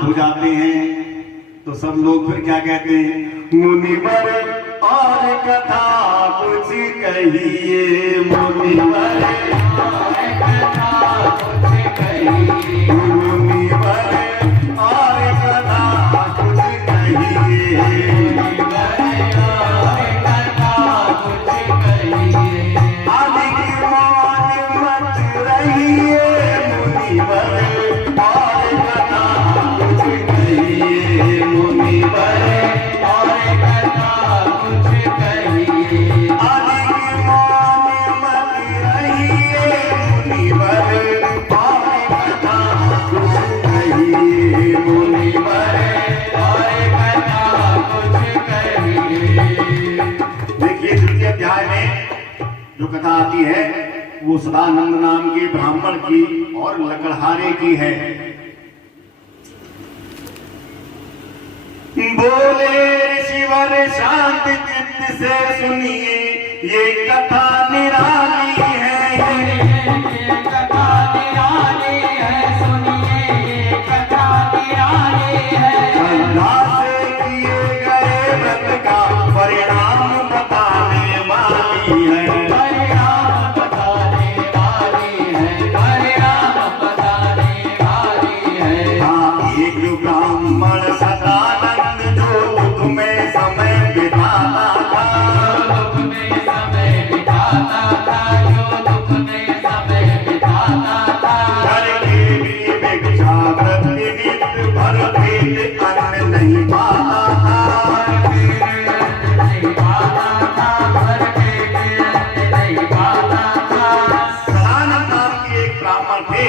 हो जाते हैं तो सब लोग फिर क्या कहते हैं, मुनिवर और कथा कुछ कहिए, मुनिवर और कथा कुछ कहिए, मुनिवर और कथा कुछ कहिए, मुनिवर और कथा कुछ कहिए, अधिक मौन मत रहिए, मुनिवर और कथा कुछ कहिए, मुनिवर और कथा कुछ कहिए, अधिक मौन मत रहिए, मुनिवर और कथा कुछ कहिए, मुनिवर और कथा कुछ कहिए। देखिए द्वितीय अध्याय में जो कथा आती है वो सदानंद नाम के ब्राह्मण की और लकड़हारे की है। बोले ऋषिवर शांत चित्त से सुनिए, ये कथा निराली है, ये कथा निराली है, सुनिए ये कथा निराली है। श्रद्धा से किए गए व्रत का परिणाम बताने वाली है, परिणाम बताने वाली है, परिणाम बताने वाली है। हाँ, एक ब्राह्मण सदानंद जो दुख में समय बिताता था, दुख में समय बिताता था, जो दुख में समय बिताता था, घर के लिए भिक्षा प्रतिनित्य भर पेट अन्न नहीं पाता था, नहीं पाता था, भर पेट अन्न नहीं पाता था। सदानंद नाम के एक ब्राह्मण थे,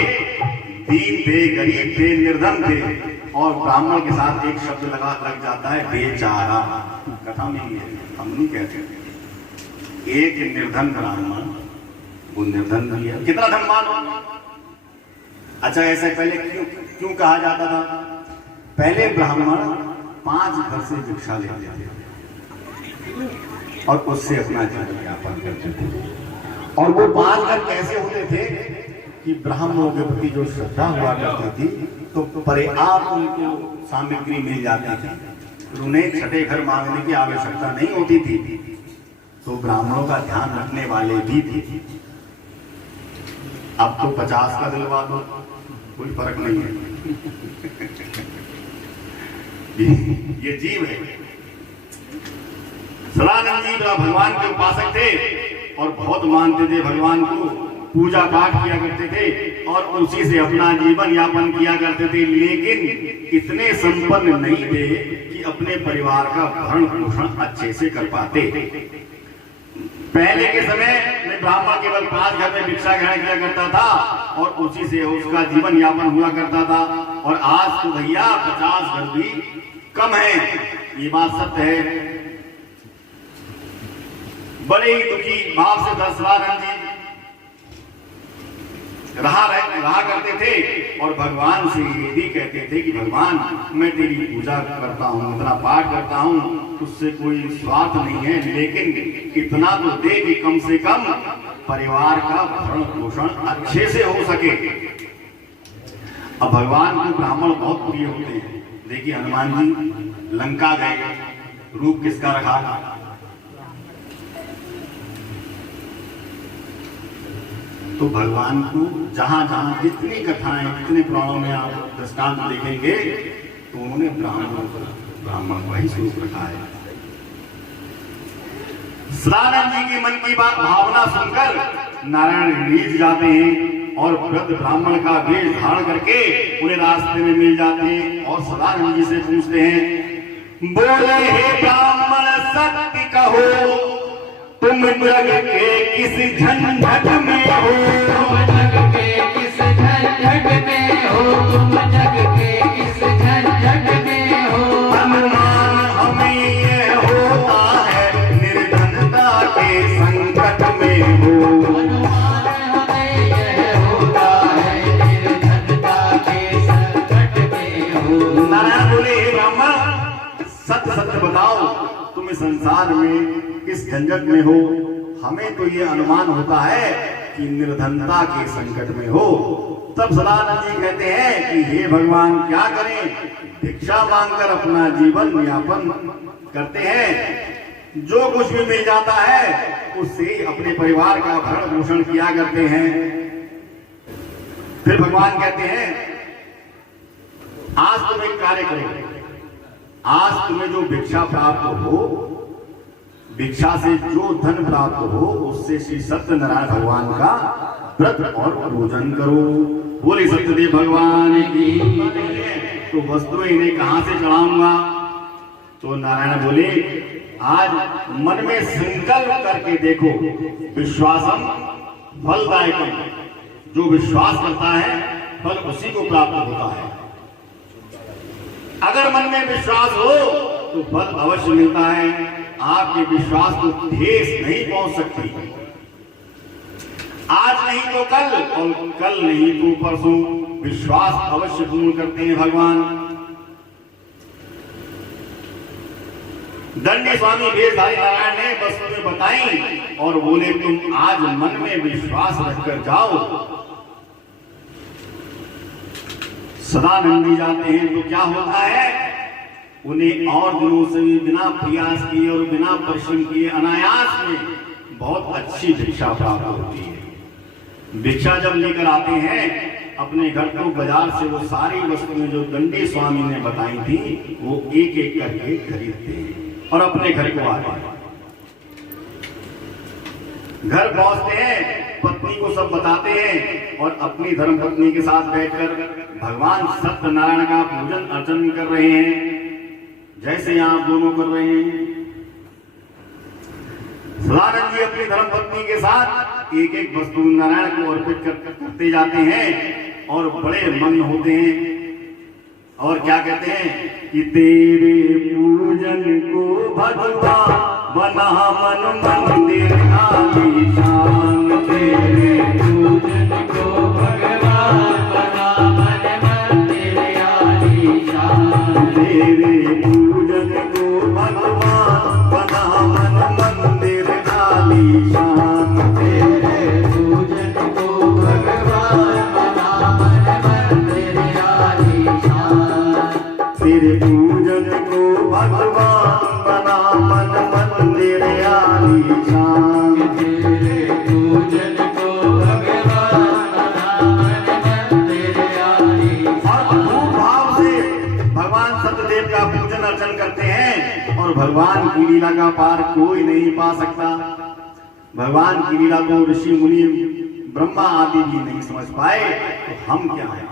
दीन थे, गरीब थे, निर्धन थे, और ब्राह्मण के साथ एक शब्द लग जाता है बेचारा। कथा में ही है, हम नहीं कहते। एक निर्धन ब्राह्मण, वो निर्धन भी है, कितना धनवान हो। अच्छा, ऐसे पहले क्यों कहा जाता था? पहले ब्राह्मण 5 घर से भिक्षा ले जाते और उससे अपना जीवन यापन करते थे। और वो 5 घर कैसे होते थे कि ब्राह्मणों के प्रति जो श्रद्धा हुआ करती थी तो पर्याप्त उनको सामग्री मिल जाती थी, उन्हें छठे घर मांगने की आवश्यकता नहीं होती थी। तो ब्राह्मणों का ध्यान रखने वाले भी थे। अब तो 50 का दिलवा दो, कोई फर्क नहीं है। ये जीव है। सदानंद जी भगवान के उपासक थे और बहुत मानते थे भगवान को, पूजा पाठ किया करते थे और उसी से अपना जीवन यापन किया करते थे। लेकिन इतने संपन्न नहीं थे कि अपने परिवार का भरण पोषण अच्छे से कर पाते। पहले के समय में ब्राह्मण केवल 5 घर में भिक्षा ग्रहण किया करता था और उसी से उसका जीवन यापन हुआ करता था। और आज तो भैया 50 घर भी कम है, ये बात सत्य है। बड़े ही दुखी भाव से सदानंद जी रहा करते थे और भगवान से ये भी कहते थे कि भगवान, मैं तेरी पूजा करता हूँ, इतना पाठ करता हूँ, उससे कोई स्वार्थ नहीं है, लेकिन इतना तो दे कि कम से कम परिवार का भरण पोषण अच्छे से हो सके। अब भगवान को ब्राह्मण बहुत प्रिय होते हैं। देखिए हनुमान जी लंका गए, रूप किसका रखा? तो भगवान को जहां जहां जितनी कथाएं, जितने पुराणों में आप दृष्टांत देखेंगे तो उन्होंने ब्राह्मण का ही स्वरूप रखा है। सदानंद जी की मन की बात भावना सुनकर नारायण रीझ जाते हैं और वृद्ध ब्राह्मण का वेश धारण करके उन्हें रास्ते में मिल जाते हैं और सदानंद जी से पूछते हैं, बोले हे ब्राह्मण सत्य कहो, तुम जग के किस झंझट में हो? तुम जग के किस झंझट में हो? तुम जग के किस झंझट में हो? अनुमान हमें ये होता है निर्धनता के संकट में हो। अनुमान हमें ये होता है निर्धनता के संकट में हो। नारायण बोले, हे ब्राह्मण सत्य सत्य बताओ, तुम इस संसार में किस झंझट में हो? हमें तो ये अनुमान होता है कि निर्धनता के संकट में हो। तब सदानंद जी कहते हैं कि हे भगवान क्या करें, भिक्षा मांगकर अपना जीवन यापन करते हैं। जो कुछ भी मिल जाता है उससे अपने परिवार का भरण पोषण किया करते हैं। फिर भगवान कहते हैं, आज तुम एक कार्य करो, आज तुम्हें जो भिक्षा प्राप्त हो, भिक्षा से जो धन प्राप्त हो, उससे श्री सत्यनारायण भगवान का व्रत और पूजन करो। बोले सत्यदेव भगवान की। तो वस्त्र इन्हें कहां से चढ़ाऊंगा? तो नारायण बोले, आज मन में संकल्प करके देखो, विश्वासम फलदायकम, जो विश्वास करता है फल उसी को प्राप्त होता है। अगर मन में विश्वास हो तो फल अवश्य मिलता है। आपके विश्वास को ठेस नहीं पहुंच सकती। आज नहीं तो कल और कल नहीं तो परसों विश्वास अवश्य पूर्ण करते हैं भगवान। दंडी स्वामी वेशधारी नारायण ने बस तुम्हें बताई और बोले, तुम आज मन में विश्वास रखकर जाओ। सदानंद जी जाते हैं तो क्या होता है, उन्हें और दिनों से भी बिना प्रयास किए और बिना परिश्रम किए अनायास में बहुत अच्छी भिक्षा प्राप्त होती है। भिक्षा जब लेकर आते हैं अपने घर को, बाजार से वो सारी वस्तुएं जो दंडी स्वामी ने बताई थी वो एक एक करके खरीदते हैं और अपने घर को आते हैं। घर पहुंचते हैं, पत्नी को सब बताते हैं और अपनी धर्मपत्नी के साथ बैठकर भगवान सत्यनारायण का पूजन अर्चन कर रहे हैं, जैसे आप दोनों कर रहे हैं। सदानंद जी अपनी धर्मपत्नी के साथ एक एक वस्तु नारायण को अर्पित करते जाते हैं और बड़े मग्न होते हैं और क्या कहते हैं कि तेरे पूजन को भगवान बना मन मंदिर आलीशान। तेरे पूजन को भगवान बना मन मंदिर आलीशान। तेरे पूजन को भगवान बना मन मंदिर आलीशान। तेरे पूजन को भगवान बना मन मंदिर आलीशान। तेरे पूजन को भगवान बना मन मंदिर आलीशान। तेरे पूजन को भगवान बना मन मंदिर आलीशान। और खूब भाव से भगवान सत्यदेव का पूजन अर्चन करते हैं और भगवान की लीला का पार कोई नहीं पा सकता। भगवान की लीला को ऋषि मुनि ब्रह्मा आदि भी नहीं समझ पाए, तो हम क्या हैं?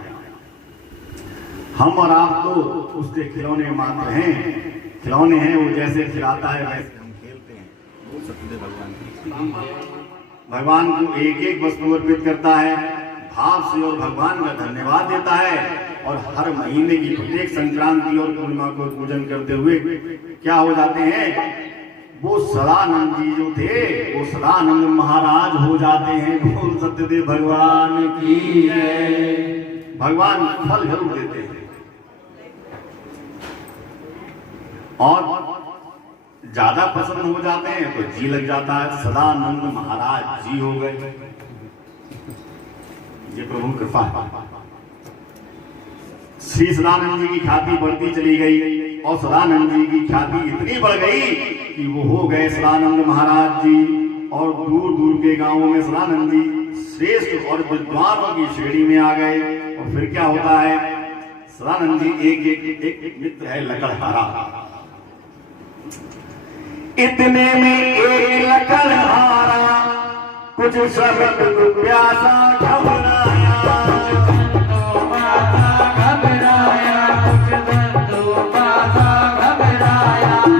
हम और आप तो उसके खिलौने मात्र हैं। खिलौने हैं, वो जैसे खिलाता है वैसे हम खेलते हैं। वो सत्यदेव भगवान की भगवान को एक एक वस्तु अर्पित करता है भाव से और भगवान का धन्यवाद देता है। और हर महीने की प्रत्येक संक्रांति और पूर्णिमा को पूजन करते हुए क्या हो जाते हैं, वो सदानंद जी जो थे वो सदानंद महाराज हो जाते हैं। बोल सत्यदेव भगवान की जय। भगवान फल जरूर देते हैं और ज्यादा पसंद हो जाते हैं तो जी लग जाता है। सदानंद महाराज जी हो गए। ये प्रभु कृपा है। श्री सदानंद जी की ख्याति बढ़ती चली गई और सदानंद जी की ख्याति इतनी बढ़ गई कि वो हो गए सदानंद महाराज जी। और दूर दूर के गांवों में सदानंद जी श्रेष्ठ और विद्वानों की श्रेणी में आ गए। और फिर क्या होता है, सदानंद जी एक मित्र है लकड़हारा। इतने में एक लकड़हारा कुछ शब्द प्यासा घबराया।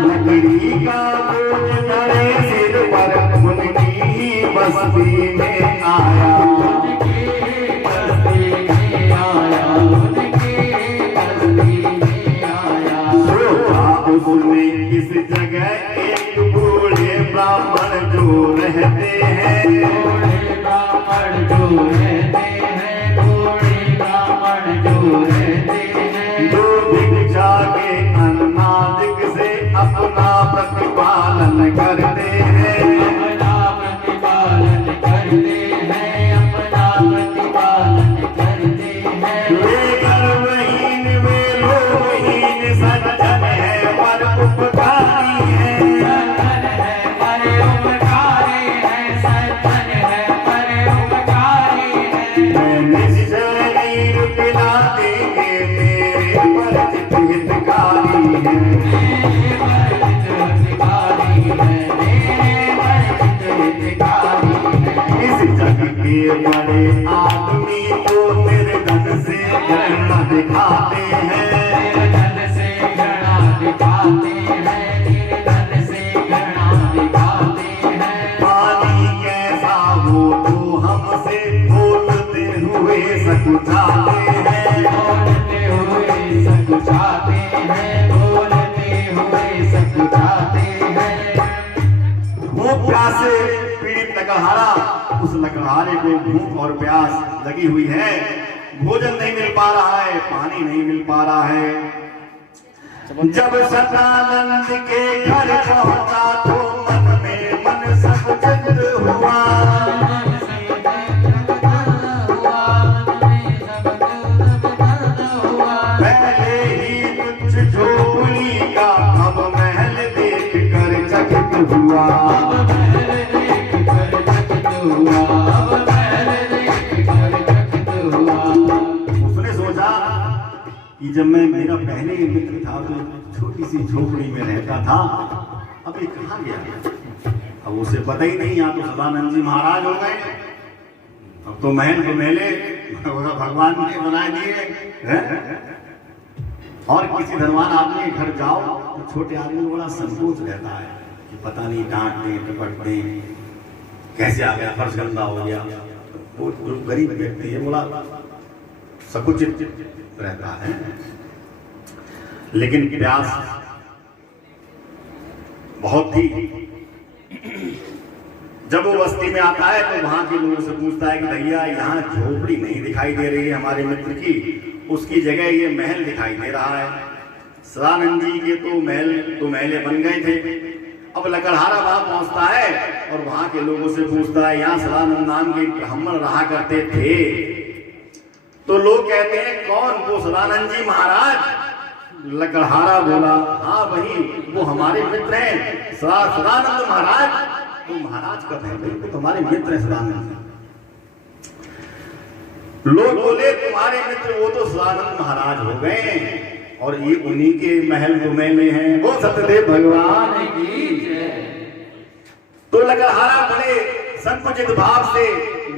लकड़ी का बोझ धरे सिर पर उनकी ही बस्ती में आया। उसने इस जगह एक बूढ़े ब्राह्मण जो रहते हैं, जो भिक्षा के अन्नादिक से अपना प्रतिपालन करते हैं। लेकर वहीन वे लोहीन सज्जन है पर उपकारी है। निश्चय नीर पिला देंगे मेरे परिचित हितकारी है। इस जग के बड़े आदमी को मेरे धन से घृणा दिखाते हैं। पानी कैसा हो तो हमसे बोलते हुए सकुचाते हैं। वो प्यासे पीड़ित लकड़हारा, उस लकड़हारे को भूख और प्यास लगी हुई है। भोजन नहीं मिल पा रहा है, पानी नहीं मिल पा रहा है। जब सदानंद के घर पहुंचा तो मन में मन सब चित हुआ। पहले ही कुछ झोपड़ी का अब महल देख कर चकित हुआ। उसने सोचा कि जब मैं मेरा पहले ही मित्र था तो छोटी सी झोपड़ी में रहता था, अब ये कहाँ गया। अब उसे पता ही नहीं, यहाँ तो सदानंद जी महाराज हो गए। अब तो महल को महले भगवान ने बना दिए हैं। और किसी धनवान आदमी के घर जाओ तो छोटे आदमी को बड़ा संकोच रहता है कि पता नहीं डांट दें टपट दें, कैसे आ गया, फर्श गंदा हो गया। वो जो गरीब व्यक्ति है बड़ा सकुचित रहता है। लेकिन प्यास बहुत थी। जब वो बस्ती में आता है तो वहां के लोगों से पूछता है कि भैया यहाँ झोपड़ी नहीं दिखाई दे रही है हमारे मित्र की, उसकी जगह ये महल दिखाई दे रहा है। सदानंद जी के तो महले बन गए थे। अब लकड़हारा वहां पहुंचता है और वहां के लोगों से पूछता है यहाँ सदानंद नाम के ब्राह्मण रहा करते थे। तो लोग कहते हैं कौन, वो सदानंद जी महाराज। लकड़हारा बोला हाँ वही, वो हमारे मित्र हैं सदानंद महाराज। तो महाराज कहते हैं तो तुम्हारे मित्र हैं सदानंद। लोग बोले तुम्हारे मित्र वो तो सदानंद महाराज हो गए और ये उन्हीं के महल में हैं। वो सत्यदेव भगवान की जय। तो लकड़हारा बड़े संकुचित भाव से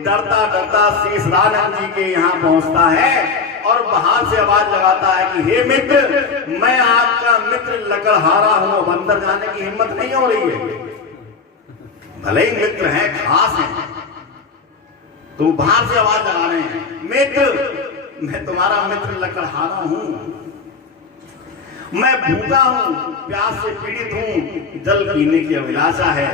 डरता डरता श्री सदानंद जी के यहाँ पहुंचता है और बाहर से आवाज लगाता है कि हे मित्र, मैं आपका मित्र लकड़हारा हूं। अब अंदर जाने की हिम्मत नहीं हो रही है, भले ही मित्र हैं, खास हैं। तो बाहर से आवाज लगा रहे हैं मित्र, मैं तुम्हारा मित्र लकड़हारा हूं, मैं भूखा हूं, प्यास से पीड़ित हूं, जल पीने की अभिलाषा है।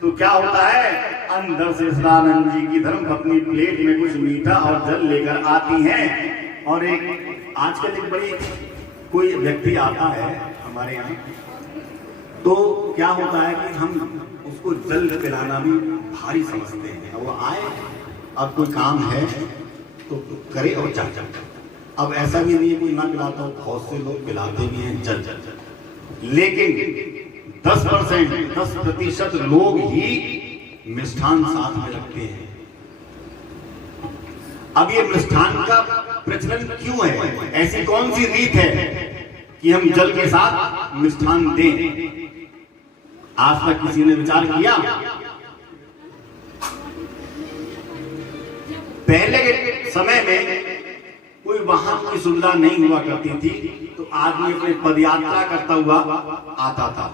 तो क्या होता है, अंदर से सदानंद जी की धर्मपत्नी प्लेट में कुछ मीठा और जल लेकर आती हैं। और एक आजकल एक बड़ी कोई व्यक्ति आता है हमारे यहाँ, तो क्या होता है कि हम उसको जल पिलाना भी भारी समझते हैं। अब वो आए, अब कोई काम है तो करे और जा। अब ऐसा भी नहीं है कोई ना पिलाता हो, बहुत से लोग पिलाते भी हैं जल। लेकिन 10% लोग ही मिष्ठान साथ में रखते हैं। अब ये मिष्ठान का प्रचलन क्यों है? ऐसी कौन सी रीत है कि हम जल के साथ मिष्ठान दें? आज तक किसी ने विचार किया? पहले के समय में कोई वाहन की सुविधा नहीं हुआ करती थी, तो आदमी अपने पदयात्रा करता हुआ आता था।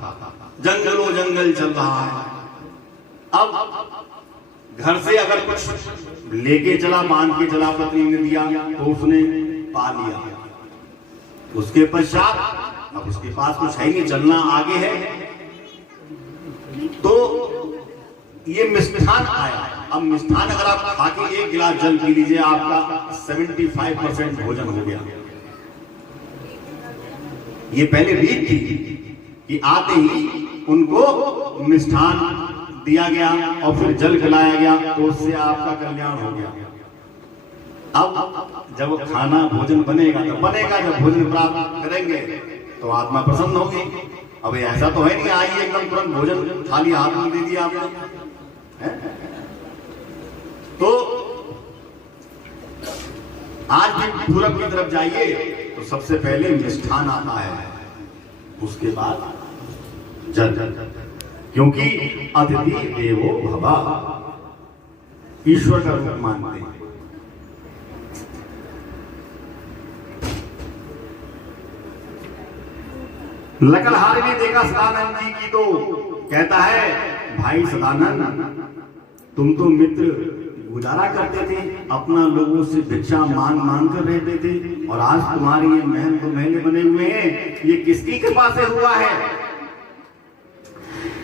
जंगलों जंगल चल रहा है। अब घर से अगर कुछ लेके चला, बांध के चला, पत्नी ने दिया तो उसने पा लिया। उसके पश्चात अब उसके पास कुछ है नहीं, चलना आगे है, तो ये मिष्ठान आया। अब मिष्ठान अगर आप खा के 1 गिलास जल पी लीजिए, आपका 75% भोजन हो गया। ये पहले रीत थी कि आते ही उनको मिष्ठान दिया गया और फिर जल खिलाया गया, तो उससे आपका कल्याण हो गया। अब जब खाना भोजन बनेगा तो बनेगा, जब भोजन प्राप्त करेंगे तो आत्मा प्रसन्न होगी। अब ऐसा तो है नहीं आइए एकदम तुरंत भोजन खाली हाथ में दे दिया आपने। तो आज भी पूरब की तरफ जाइए तो सबसे पहले मिष्ठान आता है, उसके बाद जल। क्योंकि अतिथि देवो भव, ईश्वर का रूप मानते हैं। लकड़हारे ने देखा सदानंद जी की, तो कहता है भाई सदानंद, तुम तो मित्र गुजारा करते थे, अपना लोगों से भिक्षा मांग कर रहते थे, और आज तुम्हारे ये महल तो महले बने हुए हैं, ये किसकी कृपा से हुआ है?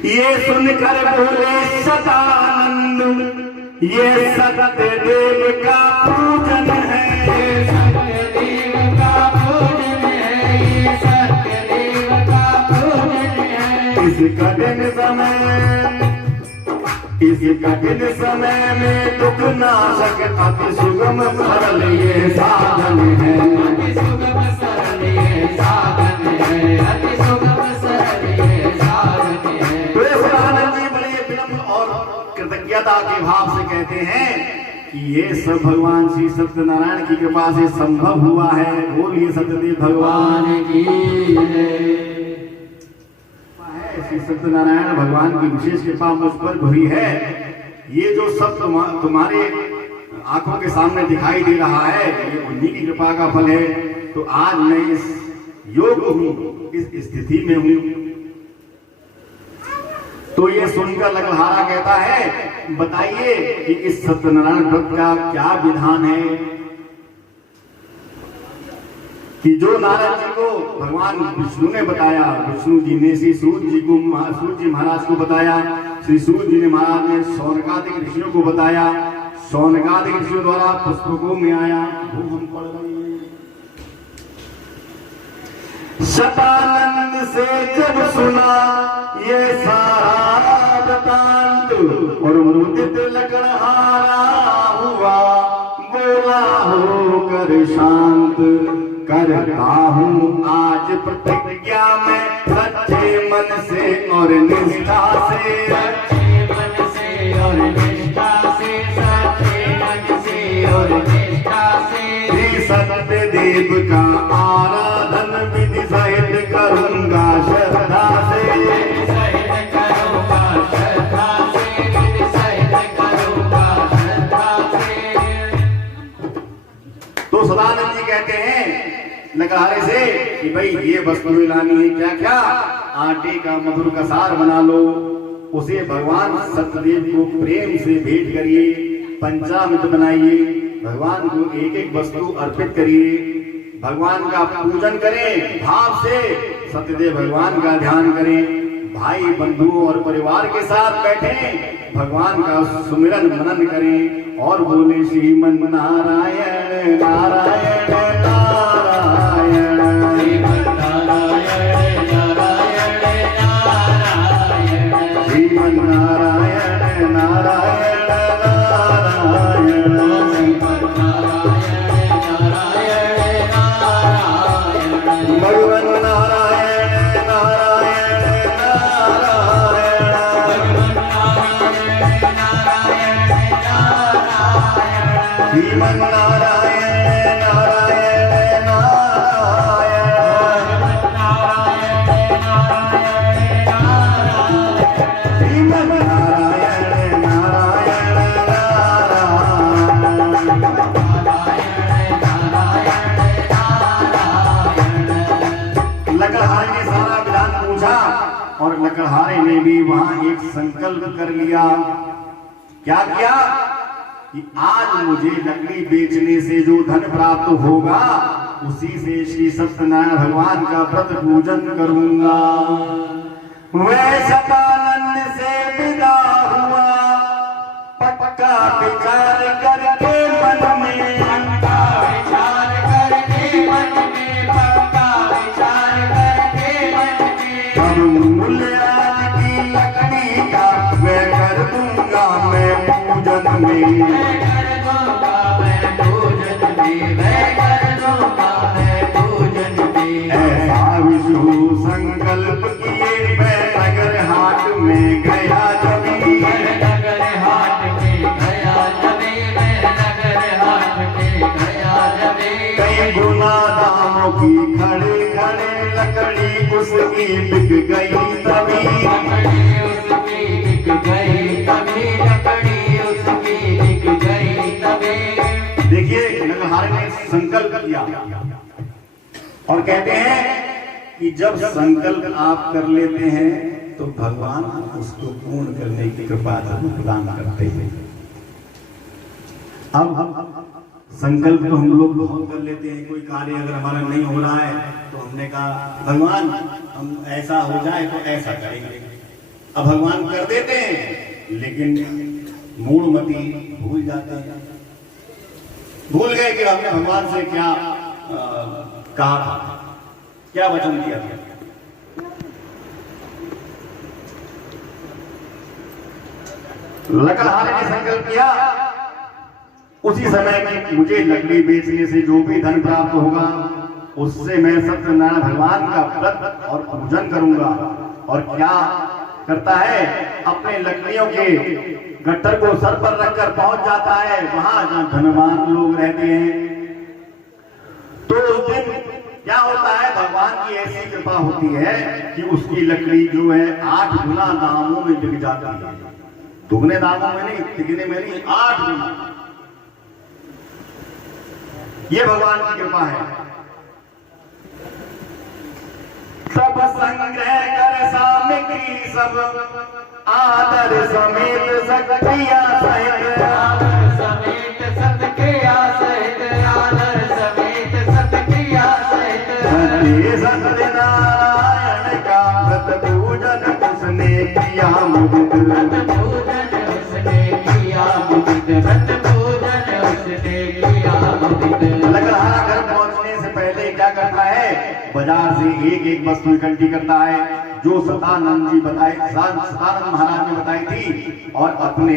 ये सुनकर बोले सदानंद, ये सत्य देव का पूजन है। इस कठिन समय में दुख नाशक अति सुगम सरल ये साधन है। अति सुगम सरल ये साधन है। अति सुगम सरल ये साधन है। तो सदानंद जी बड़े विनम्र और कृतज्ञता के भाव से कहते हैं कि ये सब भगवान श्री सत्यनारायण की कृपा से संभव हुआ है। बोलिए सत्यदेव भगवान की। श्री सत्यनारायण भगवान की विशेष कृपा मुझ पर हुई है। ये जो सब तुम्हारे आंखों के सामने दिखाई दे रहा है, ये उन्हीं की कृपा का फल है। तो आज मैं इस योग हूँ, इस स्थिति में हूँ। तो ये सुनकर लकड़हारा कहता है, बताइए कि इस सत्यनारायण व्रत का क्या विधान है? कि जो नारद जी को भगवान विष्णु ने बताया, विष्णु जी ने श्री सूर्य जी महाराज को बताया, श्री सूर्य जी ने महाराज ने शौनकादिक ऋषियों को बताया, शौनकादिक ऋषियों द्वारा पुष्पकों में आया, वो हम पढ़ रहे हैं। शतानंद से जब सुना ये सारा वृतांत, और मुदित लकड़हारा हुआ, बोला होकर शांत, करता हूँ आज प्रतिज्ञा में सच्चे मन से और निष्ठा से। सच्चे मन से और निष्ठा से। सच्चे मन से और निष्ठा से। श्री सत्य देव का आराधन विधि सहित करूँगा श्रद्धा से। सहित करूँगा श्रद्धा से। विधि सहित करूँगा श्रद्धा से। तो सदानंद जी कहते हैं लकड़हारे से कि भाई ये वस्तुएं लानी है, क्या क्या? आटे का मधुर कसार बना लो, उसे भगवान सत्यदेव को प्रेम से भेंट करिए, पंचामृत बनाइए, भगवान को एक एक वस्तु अर्पित करिए, भगवान का पूजन करें भाव से, सत्यदेव भगवान का ध्यान करें, भाई बंधुओं और परिवार के साथ बैठें, भगवान का सुमिरन मनन करें और बोले श्रीमन नारायण नारायण नारायण। श्रीमन नारायण नारायण नारायण। श्रीमन नारायण नारायण नारायण श्रीमन नारायण नारायण लकड़हारे ने सारा विधान पूछा और लकड़हारे ने भी वहां एक संकल्प कर लिया। क्या किया कि आज मुझे लकड़ी बेचने से जो धन प्राप्त होगा उसी से श्री सत्यनारायण भगवान का व्रत पूजन करूंगा। वह सदानंद से विदा हुआ, पक्का विचार करके मन में, पक्का विचार करके मन में, पक्का विचार करके मन में। अब मूल्य की लकड़ी का मैं कर दूंगा मैं पूजन में। मैं कर दूंगा मैं पूजन में, मैं कर दूंगा मैं पूजन में। ऐसा विष्णु संकल्प किए मैं नगर हाट में गया जबी। मैं नगर हाट में गया जबे, मैं नगर हाट में गया जबे। कई गुना दामों की खड़े खड़े लकड़ी उसकी बिक गई तभी। लकड़ी उसकी बिक गई तभी, लकड़ी उसकी बिक गई तभी। देखिए लकड़हारे ने संकल्प किया और कहते हैं कि जब संकल्प आप कर लेते हैं तो भगवान उसको पूर्ण करने की कृपा प्रदान करते हैं। अब संकल्प तो हम लोग बहुत कर लेते हैं, कोई कार्य अगर हमारा नहीं हो रहा है तो हमने कहा भगवान हम ऐसा हो जाए तो ऐसा करेंगे। अब भगवान कर देते हैं लेकिन मूढ़मती भूल जाते हैं, भूल गए कि हमने भगवान से क्या कहा था, क्या वचन दिया था। लकड़हारे ने संकल्प किया उसी समय में मुझे लकड़ी बेचने से जो भी धन प्राप्त होगा उससे मैं सत्यनारायण भगवान का व्रत और पूजन करूंगा। और क्या करता है, अपने लकड़ियों के गट्ठर को सर पर रखकर पहुंच जाता है वहां जहां धनवान लोग रहते हैं। तो उस दिन क्या होता है, भगवान की ऐसी कृपा होती है कि उसकी लकड़ी जो है 8 गुना दामों में बिक जाती है। दुगने दामों में नहीं, तिगने में नहीं, 8 गुना। ये भगवान की कृपा है। सब संग्रह कर सामग्री सब आदर समेत शक्तियां सहित, आदर समेत सत्क्रिया सहित, आदर समेत सत्क्रिया सहित। सत्यनारायण का व्रत पूजन उसने किया मुदित। व्रत पूजन उसने किया मुदित, व्रत पूजन उसने किया मुदित। लकड़हारा घर पहुंचने से पहले क्या करता है, बाजार से एक एक वस्तु इकट्ठी करता है जो सदानंद जी सदानंद महाराज ने बताई थी, और अपने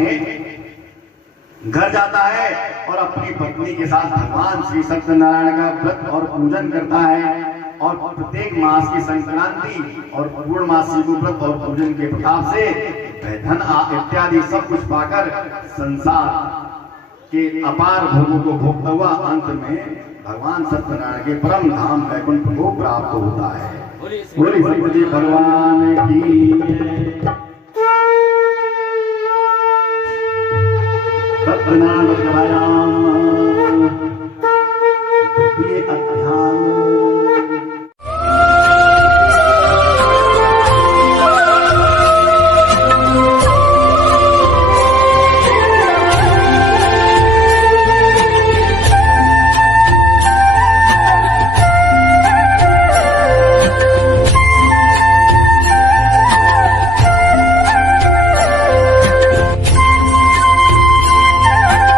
घर जाता है और अपनी पत्नी के साथ भगवान श्री सत्यनारायण का व्रत और पूजन करता है। और प्रत्येक मास की संक्रांति और पूर्णमासी को व्रत और पूजन के प्रताप से धन इत्यादि सब कुछ पाकर संसार के अपार भोगों को भोगता हुआ अंत में भगवान सत्यनारायण के परम धाम वैकुंठ को प्राप्त होता है। बोली सतगुरु भगवान की। सत्यनारायण